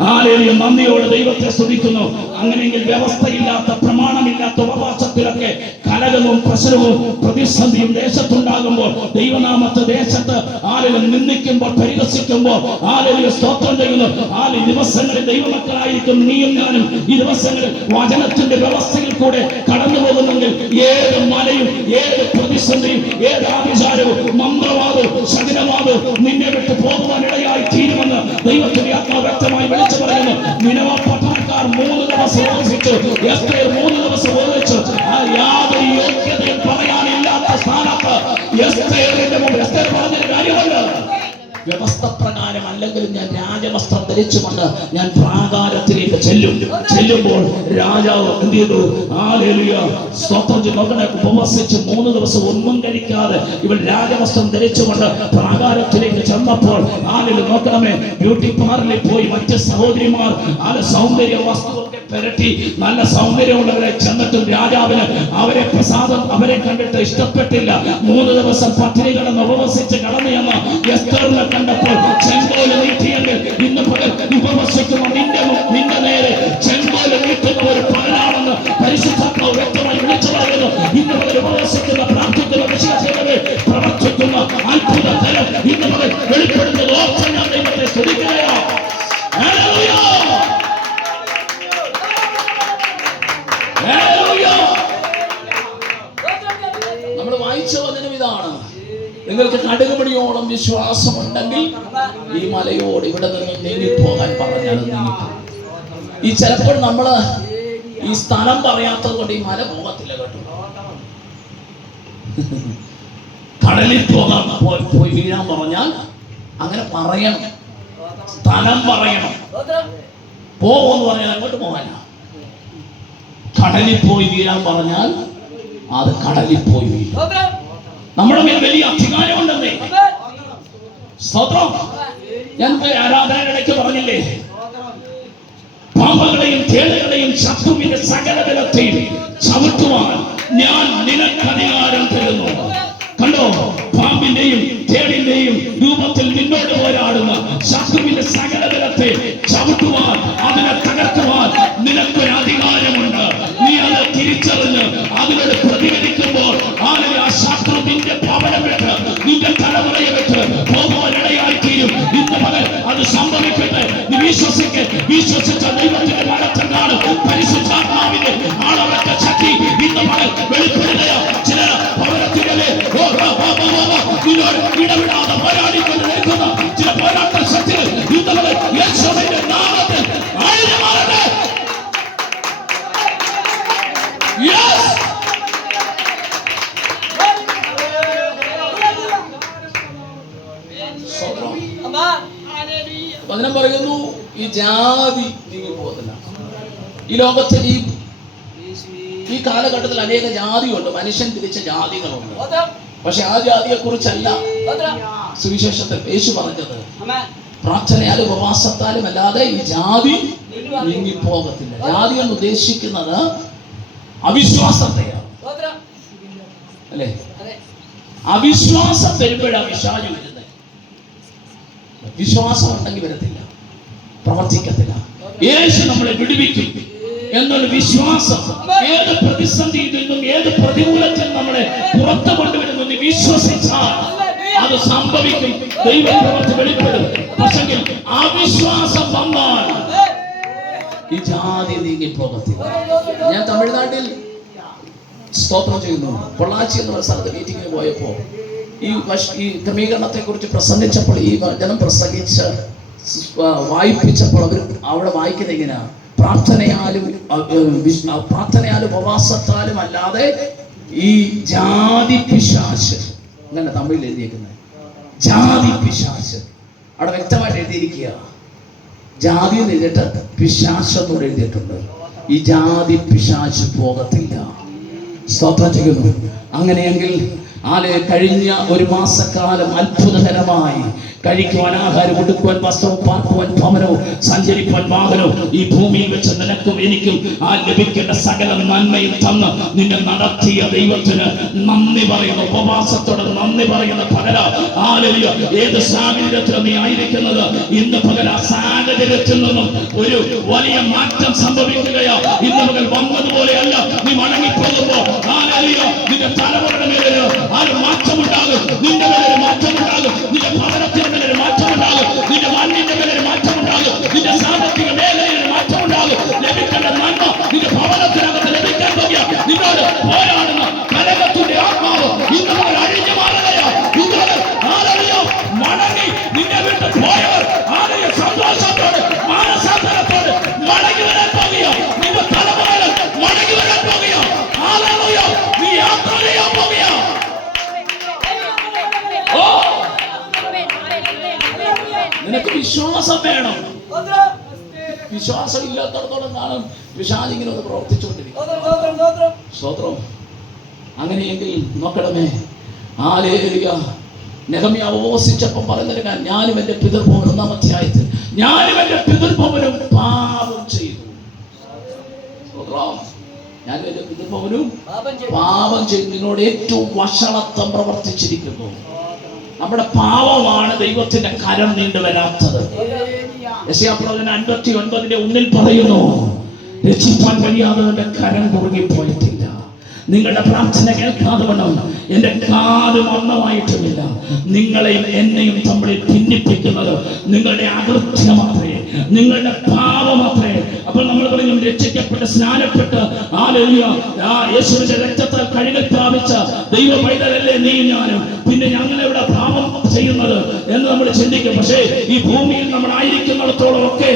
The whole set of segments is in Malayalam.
ഹല്ലേലൂയ, നന്ദിയോടെ ദൈവത്തെ സ്തുതിക്കുന്നു. അങ്ങനെയെങ്കിൽ വ്യവസ്ഥയില്ലാത്ത, പ്രമാണമില്ലാത്ത ഉപവാസത്തിലൊക്കെ കലകവും പ്രശ്നവും പ്രതിസന്ധിയും ദേശത്തുണ്ടാകുമ്പോൾ, ദൈവനാമത്തെ ദേശത്ത് ആളുകൾ നിന്ദിക്കുമ്പോൾ, പരിഹസിക്കുമ്പോൾ, ഹല്ലേലൂയ, സ്തോത്രം ചെയ്യുന്നു. ഈ ദിവസങ്ങളിൽ ദൈവമക്കളായിരിക്കും നീയും ഞാനും. ഈ ദിവസങ്ങളിൽ വചനത്തിന്റെ വ്യവസ്ഥയിൽ കൂടെ കടന്നു പോകുന്നെങ്കിൽ ഏത് മലയും, ഏത് പ്രതിസന്ധിയും, ഏത് ആഭിചാരവും, മന്ത്രവാദവും, ശകുനവാദവും നിന്നെ വിട്ട് പോകുവാനിടയായി തീരുമെന്ന് ദൈവത്തിന്റെ ആത്മാവ് വ്യക്തമായി വിളിച്ചു പറയുന്നു. നിനവ പട്ടണക്കാർ 3 ദിവസം ഉപവസിച്ചു. എസ്തേർ 3 ദിവസം ഉപവസിച്ചു. യാതൊരു യോഗ്യതയും പറയാനില്ലാത്ത സ്ഥാനത്ത് എസ്തേറിന്റെ മുമ്പ് എസ്തേർ പറഞ്ഞൊരു കാര്യമല്ല, വ്യവസ്ഥ പ്രകാരം അല്ലെങ്കിലും ഞാൻ രാജവസ്ത്രം ധരിച്ചുകൊണ്ട് ഞാൻ പ്രാകാരത്തിലേക്ക് ചെല്ലുമ്പോൾ രാജാവ് എന്ത് ചെയ്തു? ഹല്ലേലൂയ, സ്തോത്രം ചെയ്തു. നോക്കണേ, ഉപവസിച്ച് 3 ദിവസം ഒന്നും കഴിക്കാതെ ഇവൾ രാജവസ്ത്രം ധരിച്ചുകൊണ്ട് പ്രാകാരത്തിലേക്ക് ചെന്നപ്പോൾ, ഹല്ലേലൂയ, നോക്കണമേ, ബ്യൂട്ടി പാർലറിൽ പോയി മറ്റ് സഹോദരിമാർ സൗന്ദര്യ വസ്തുവൊക്കെ പെരട്ടി നല്ല സൗന്ദര്യമുള്ളവരെ ചെന്നിട്ടും രാജാവിന് അവരെ കണ്ടിട്ട് ഇഷ്ടപ്പെട്ടില്ല. 3 ദിവസം പട്ടിണി കിടന്ന് ഉപവസിച്ച് കടന്നു എന്ന എസ്തേറിനെ കണ്ടപ്പോൾ ചെങ്കോല് നീട്ടിയെങ്കിൽ ഇന്ന് പകൽ ഉപവസിക്കുന്ന നിന്റെ നേരെ ചെങ്കോല് നീട്ടുന്ന ഒരു പകലാണെന്ന് പരിശുദ്ധാത്മാവ് വ്യക്തമായി വിളിച്ചു പറയുന്നു. ഇന്ന് പകൽ ഉപവസിക്കുന്ന, പ്രാർത്ഥിക്കുന്ന, വിശ്വാസികളെ പ്രവർത്തിക്കുന്ന അത്ഭുത തരം ഇന്ന് പകൽ വെളിപ്പെടുന്നത് ഓർത്ത് ഞാൻ ദൈവത്തെ സ്തുതിക്കുകയാണ്. നമ്മൾ വായിച്ച വചനം ഇതാണ്: നിങ്ങൾക്ക് കടുകുമണിയോളം വിശ്വാസമുണ്ടെങ്കിൽ ഈ മലയോട് ഇവിടെ നിന്ന് നീങ്ങിപ്പോകാൻ പറഞ്ഞാൽ നീങ്ങിപ്പോകും. ഈ ചിലപ്പോൾ നമ്മള് ഈ സ്ഥലം പറയാത്തത് കൊണ്ട് ഈ മല പോകത്തില്ല കേട്ടോ. കടലിൽ പോയി വീഴാൻ പറഞ്ഞാൽ അങ്ങനെ പറയണം, സ്ഥലം പറയണം. പോകുമെന്ന് പറഞ്ഞാൽ അങ്ങോട്ട് പോകാനാ. കടലിൽ പോയി വീഴാൻ പറഞ്ഞാൽ അത് കടലിൽ പോയി വീഴും. നമ്മുടെ മേൽ വലിയ അധികാരമുണ്ടെന്നേ. സ്തോത്രം. ഞാൻ ആരാധനയുടെ ഇടയ്ക്ക് പറഞ്ഞില്ലേ, പാമ്പുകളെയും തേളുകളെയും ശത്രുവിന്റെ സകല ബലത്തെയും ചവിട്ടുവാൻ ഞാൻ നിനക്ക് അധികാരം തരുന്നു. കണ്ടോ, പാമ്പിന്റെയും തേളിന്റെയും രൂപത്തിൽ നിന്നോട് പോരാടുന്ന ശത്രുവിന്റെ സകല ബലത്തെ ചവിട്ടുവാൻ, അതിനെ തകർക്കുവാൻ നിനക്കൊരു അധികാരമുണ്ട്. നീ അത് തിരിച്ചറിഞ്ഞ് അതിനോട് പ്രതികരിക്കുമ്പോൾ ആ ശത്രു നിന്റെ ഭവനം വിട്ട്, നിന്റെ തലമുറയെ വിട്ട് പോകുവാനിടയായി തീരും. ഇന്ന് പകൽ അത് സംഭവിക്കട്ടെ. നീ വിശ്വസിച്ച ദൈവത്തിന്റെ മഹത്വം കാണും. പരിശുദ്ധാത്മാവിന്റെ ആളവറ്റ ശക്തി ഇന്ന് പകൽ വെളിപ്പെടുകയാ. ചില ഭവനത്തിന്റെ ഇടവിടാതെ പോരാടിക്കൊണ്ട് നിൽക്കുന്ന ചില പോരാട്ട ശക്തികൾ ഇന്ന് പകൽ യേശുവിന്റെ നാമത്തിൽ ആയിരമാറട്ടെ. വചനം പറയുന്നു, ഈ ജാതി നീങ്ങി പോകത്തില്ല. ഈ ലോകത്തിൽ ഈ കാലഘട്ടത്തിൽ അനേക ജാതിയുണ്ട്, മനുഷ്യൻ തിരിച്ച ജാതികളുണ്ട്. പക്ഷെ ആ ജാതിയെ കുറിച്ചല്ല സുവിശേഷത്തിൽ യേശു പറഞ്ഞത്. പ്രാർത്ഥനയാലും ഉപവാസത്താലും അല്ലാതെ ഈ ജാതി നീങ്ങിപ്പോകത്തില്ല. ജാതി എന്ന് ഉദ്ദേശിക്കുന്നത് അവിശ്വാസത്തെയാണ്, അല്ലേ? അവിശ്വാസം വരുമ്പോഴാണ് പിശാച് വരുന്നത്. വിശ്വാസം ഉണ്ടെങ്കിൽ വരത്തില്ല, പ്രവർത്തിക്കത്തില്ല. യേശു നമ്മളെ വിടുവിക്കും എന്നൊരു വിശ്വാസം ഏത് പ്രതിസന്ധിയിൽ നിന്നും ഏത് പ്രതികൂലത്തിൽ നമ്മളെ പുറത്തു കൊണ്ടുവരുന്നു വിശ്വസിച്ചാൽ അത് സംഭവിക്കും. ദൈവപ്രവൃത്തി വെളിപ്പെടും. പക്ഷേ അവിശ്വാസം വന്നാൽ ഈ ജാതി നീങ്ങിപ്പോകത്തില്ല. ഞാൻ തമിഴ്നാട്ടിൽ സ്തോത്രം ചെയ്യുന്നു. പൊള്ളാച്ചി എന്ന സ്ഥലത്ത് മീറ്റിങ്ങിന് പോയപ്പോൾ ഈ ക്രമീകരണത്തെ കുറിച്ച് പ്രസംഗിച്ചപ്പോൾ, ഈ വചനം പ്രസംഗിച്ച് വായിപ്പിച്ചപ്പോൾ അവർ അവിടെ വായിക്കുന്നത് ഇങ്ങനെയാണ്: പ്രാർത്ഥനയാലും ഉപവാസത്താലും അല്ലാതെ ഈ ജാതി പിശാച്. അങ്ങനെ തമിഴിൽ എഴുതിയിരിക്കുന്നത് ജാതി പിശാച്. അവിടെ വ്യക്തമായിട്ട് എഴുതിയിരിക്കുക. ജാതി എന്ന് എഴുതിയിട്ട് പിശാച് എന്നോട് എഴുതിയിട്ടുണ്ട്. ഈ ജാതി പിശാച് പോകത്തില്ല. സ്തോത്രം ചെയ്യുന്നു. അങ്ങനെയെങ്കിൽ കഴിഞ്ഞ ഒരു മാസക്കാലം അത്ഭുതകരമായി കഴിക്കുവാൻ ആഹാരം, കൊടുക്കുവാൻ വസ്ത്രവും, പാർക്കുവാൻ ഭവനവും, സഞ്ചരിക്കുവാൻ വാഹനവും ഈ ഭൂമിയിൽ വെച്ച് നിനക്കും എനിക്കും ലഭിക്കേണ്ട സകല നന്മയും തന്ന് നിന്നെ നടത്തിയ ദൈവത്തിന് നന്ദി പറയുന്നു. ഉപവാസത്തോടെ നന്ദി പറയുന്ന പകല ഏത് സാഹചര്യത്തിലും നീ ആയിരിക്കുന്നത്, ഇന്ന് പകൽ ആ സാഹചര്യത്തിൽ നിന്നും ഒരു വലിയ മാറ്റം സംഭവിക്കുകയോ ഇന്ന് പകൽ വന്നതുപോലെയല്ല. നീ മടങ്ങിപ്പോകുമ്പോ നിന്റെ തലമുറയുടെ മേലെ മാറ്റമുണ്ടാകും, നിന്റെ മേലെ മാറ്റമുണ്ടാകും, നിന്റെ ഭവനത്തിന് മേലെ മാറ്റമുണ്ടാകും, നിന്റെ മണ്ണിന്റെ മേലെ മാറ്റമുണ്ടാകും, നിന്റെ സാമ്പത്തിക മേഖലയിൽ മാറ്റമുണ്ടാകും. ലഭിക്കേണ്ട നന്മ നിന്റെ ഭവനത്തിനകത്ത് ലഭിക്കാൻ തുടങ്ങിയ നിന്നോട് പോരാടുന്ന കലകത്തിന്റെ ആത്മാവ് ഇന്ന് മുതൽ അഴിഞ്ഞു മാറുകയോ ഇന്ന് മുതൽ മടങ്ങി നിന്നെ വിട്ട് പോയവർ സന്തോഷത്തോട് മാനസാന്തരത്തോട് മടങ്ങി വരാൻ പോകുകയോ നിന്റെ തലമുറകൾ മടങ്ങി വരാൻ പോകുകയോ നീ യാത്ര ചെയ്യാൻ പോകുകയോ. നിനക്ക് വിശ്വാസം വേണം. വിശ്വാസം ഇല്ലാത്തടത്തോളം കാണും പിശാച് ഇങ്ങനെ ഒന്ന് പ്രവർത്തിച്ചുകൊണ്ടിരിക്കും. സ്തോത്രം. അങ്ങനെയെങ്കിൽ നോക്കണമേ, നെഹമ്യാവ് ഉപവസിച്ചപ്പം പറയുന്നത്, ഞാനും എന്റെ പിതൃഭവനും, 1-ാം അധ്യായത്തിൽ, ഞാനും എന്റെ പിതൃഭവനും പാപം ചെയ്തു. ഞാനും എന്റെ പിതൃഭവനും പാപം ചെയ്തു, നിന്നോട് ഏറ്റവും വഷളത്വം പ്രവർത്തിച്ചിരിക്കുന്നു. നമ്മുടെ പാപമാണ് ദൈവത്തിന്റെ കരം നീണ്ടുവരാത്തത്. യെശയ്യാപ്രവചനം 59:1 പറയുന്നു, രക്ഷിപ്പാൻ കഴിയാതെ കരം കുറുകിപ്പോയിട്ടില്ല, നിങ്ങളുടെ പ്രാർത്ഥന കേൾക്കാതെ വണ്ണം എന്റെ കാത് മന്ദമായിട്ടുമില്ല. നിങ്ങളെയും എന്നെയും തമ്മിൽ ഭിന്നിപ്പിക്കുന്നത് നിങ്ങളുടെ അകൃത്യമാത്രേ, നിങ്ങളുടെ പാപമാത്രേ. അപ്പോൾ നമ്മൾ പറയും, രക്ഷിക്കപ്പെട്ട് സ്നാനപ്പെട്ട് യേശുവിന്റെ രക്തത്താൽ കഴുകൽ പ്രാപിച്ച ദൈവ പൈതലല്ലേ നീ ഞാനും, പിന്നെ ഞങ്ങളെവിടെ പാപം ചെയ്യുന്നത് എന്ന് നമ്മൾ ചിന്തിക്കും. പക്ഷേ ഈ ഭൂമിയിൽ നമ്മൾ ആയിരിക്കുന്നിടത്തോളം ഒക്കെ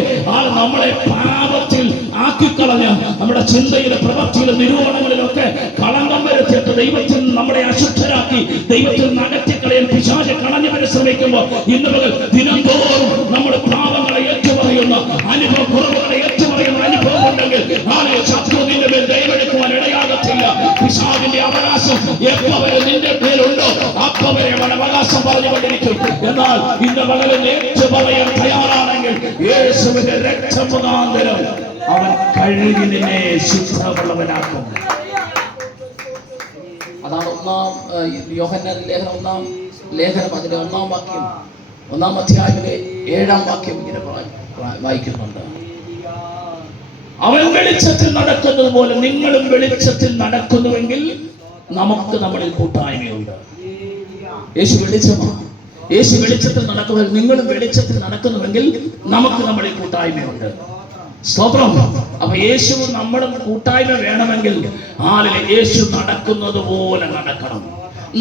നമ്മളെ പാപത്തിൽ ആക്കിക്കളഞ്ഞ് നമ്മുടെ ചിന്തയിലും പ്രവൃത്തിയിലും നിരൂപണങ്ങളിലൊക്കെ കളങ്കം വരുത്തിയിട്ട് ദൈവത്തിൽ നമ്മളെ അശുദ്ധരാക്കി ദൈവത്തിൽ അകറ്റിക്കളയാൻ പിശാച് കളഞ്ഞു പരിശ്രമിക്കുമ്പോൾ ഇന്ന് പകൽ ദിനംതോറും നമ്മുടെ പാപങ്ങളെ ഏറ്റുപറയുന്ന അനുഭവം, കുറവുകളെ ഏറ്റുപറയുന്ന അനുഭവം ഉണ്ടെങ്കിൽ ശത്രു നിന്റെ മേൽ ദയവെടുക്കുവാൻ ഇടയാകത്തില്ല. പിശാചിന്റെ അവകാശം എപ്പോ വരെ നിന്റെ മേലുണ്ടോ അപ്പോ വരെ അവൻ അവകാശം പറഞ്ഞുകൊണ്ടിരിക്കും. എന്നാൽ ഇന്ന് പകലും ഏറ്റുപറയാൻ തയ്യാറാണെങ്കിൽ യേശുവിന്റെ രക്തം മുഖാന്തരം അവൻ കഴുകി നിന്നെ ശുദ്ധമുള്ളവനാക്കും. അതാണ് യോഹന്നാൻ ലേഖനം 1-ാം ലേഖനം അതിന്റെ 1-ാം വാക്യം, 1-ാം അധ്യായത്തിലെ 7-ാം വാക്യം ഇങ്ങനെ വായിക്കുന്നുണ്ട്, അവൻ വെളിച്ചത്തിൽ നടക്കുന്നത് പോലെ നിങ്ങളും വെളിച്ചത്തിൽ നടക്കുന്നുവെങ്കിൽ നമുക്ക് നമ്മളിൽ കൂട്ടായ്മയുണ്ട്. യേശു വെളിച്ചമാണ്. യേശു വെളിച്ചത്തിൽ നടക്കുമ്പോൾ നിങ്ങളും വെളിച്ചത്തിൽ നടക്കുന്നുവെങ്കിൽ നമുക്ക് നമ്മളിൽ കൂട്ടായ്മയുണ്ട്. സ്തോത്രം. അപ്പൊ യേശു നമ്മുടെ കൂട്ടായ്മ വേണമെങ്കിൽ യേശു നടക്കുന്നത് പോലെ നടക്കണം.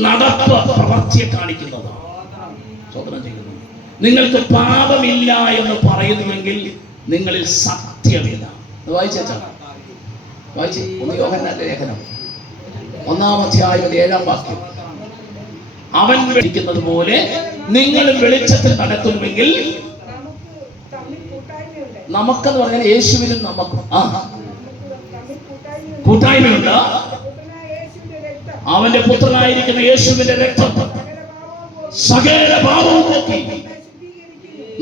നടപ്പ് പ്രവൃത്തിയെ കാണിക്കുന്നത്. സ്തോത്രം ചെയ്യുന്നു. നിങ്ങൾക്ക് പാപമില്ല എന്ന് പറയുന്നുവെങ്കിൽ നിങ്ങളിൽ സത്യമില്ല. വായിച്ചാ വായിച്ച് യോഹന്നാന്റെ ലേഖനം 1-ാം അധ്യായം 7-ാം വാക്യം, അവൻ വിളിക്കുന്നത് പോലെ നിങ്ങളും വെളിച്ചത്തിൽ നടക്കുന്നുവെങ്കിൽ നമുക്കെന്ന് പറഞ്ഞാൽ യേശുവിനും നമുക്കും കൂട്ടായ്മയുണ്ട്. അവന്റെ പുത്രനായിരിക്കുന്ന യേശുവിന്റെ രക്തം സകല പാപവും പോക്കി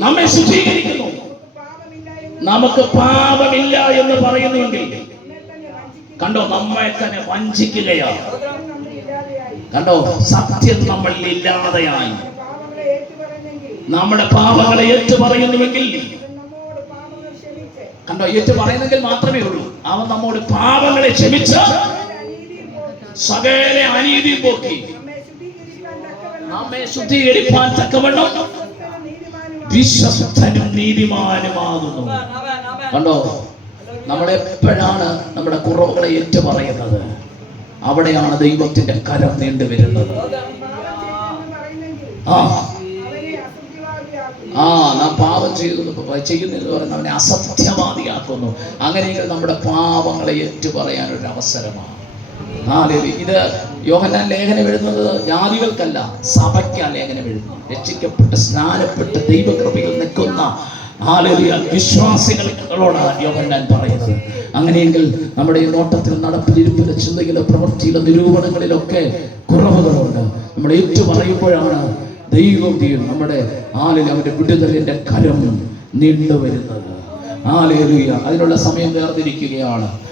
നമ്മെ ശുദ്ധീകരിക്കുന്നു. നമുക്ക് പാപമില്ല എന്ന് പറയുന്നുവെങ്കിൽ കണ്ടോ, നമ്മെ തന്നെ വഞ്ചിക്കുകയാ. കണ്ടോ, സത്യം നമ്മളിൽ ഇല്ലാതെയായി. നമ്മുടെ പാപങ്ങളെ ഏറ്റു പറയുന്നുവെങ്കിൽ കണ്ടോ, ഏറ്റു പറയുന്നെങ്കിൽ മാത്രമേ ഉള്ളൂ. അവൻ നമ്മോട് പാപങ്ങളെ ക്ഷമിച്ച് സകല അനീതിയും പോക്കി നമ്മെ ശുദ്ധീകരിപ്പാൻ തക്കവണ്ണം വിശ്വസ്തനും നീതിമാനുമാകുന്നു. കണ്ടോ, നമ്മളെപ്പോഴാണ് നമ്മുടെ കുറവുകളെ ഏറ്റു പറയുന്നത്, അവിടെയാണ് ദൈവത്തിന്റെ കരം നീണ്ടുവരുന്നത്. നാം പാപം ചെയ്യുന്നെന്ന് പറയുന്നത് അവനെ അസത്യവാദിയാക്കുന്നു. അങ്ങനെയെങ്കിൽ നമ്മുടെ പാപങ്ങളെ ഏറ്റു പറയാനൊരു അവസരമാണ്. ഇത് യോഹന്നാൻ ലേഖനം എഴുതുന്നത് ജാതികൾക്കല്ല, സഭയ്ക്കാണ് ലേഖനം എഴുതുന്നത്. രക്ഷിക്കപ്പെട്ട് സ്നാനപ്പെട്ട് ദൈവകൃപയിൽ നിൽക്കുന്ന വിശ്വാസികളോടാണ് യോഹന്നാൻ പറയുന്നത്. അങ്ങനെയെങ്കിൽ നമ്മുടെ ഈ നോട്ടത്തിൽ, നടപ്പിൽ, ഇരിപ്പിലും, ചിന്തയിലും, പ്രവൃത്തിയിലും, നിരൂപണങ്ങളിലൊക്കെ കുറവുകളുണ്ട്. നമ്മൾ ഏറ്റുപറയുമ്പോഴാണ് ദൈവം നമ്മുടെ അവന്റെ വിടുതലിന്റെ കരം നീണ്ടുവരുന്നത്. ഹല്ലേലൂയ. അതിനുള്ള സമയം വേർതിരിക്കുകയാണ്.